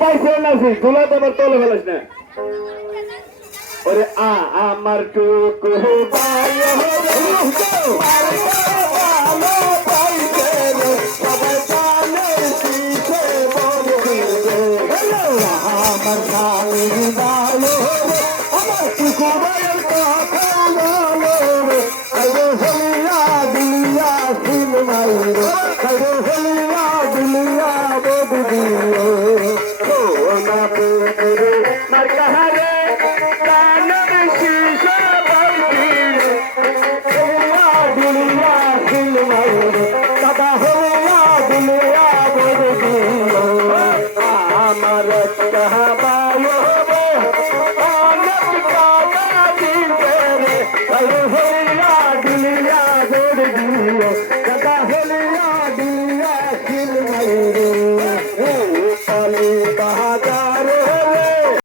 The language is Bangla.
পাইছে না ধুলা তো আবার তলে ফেলাস না ওরে আমার টুকু Hey,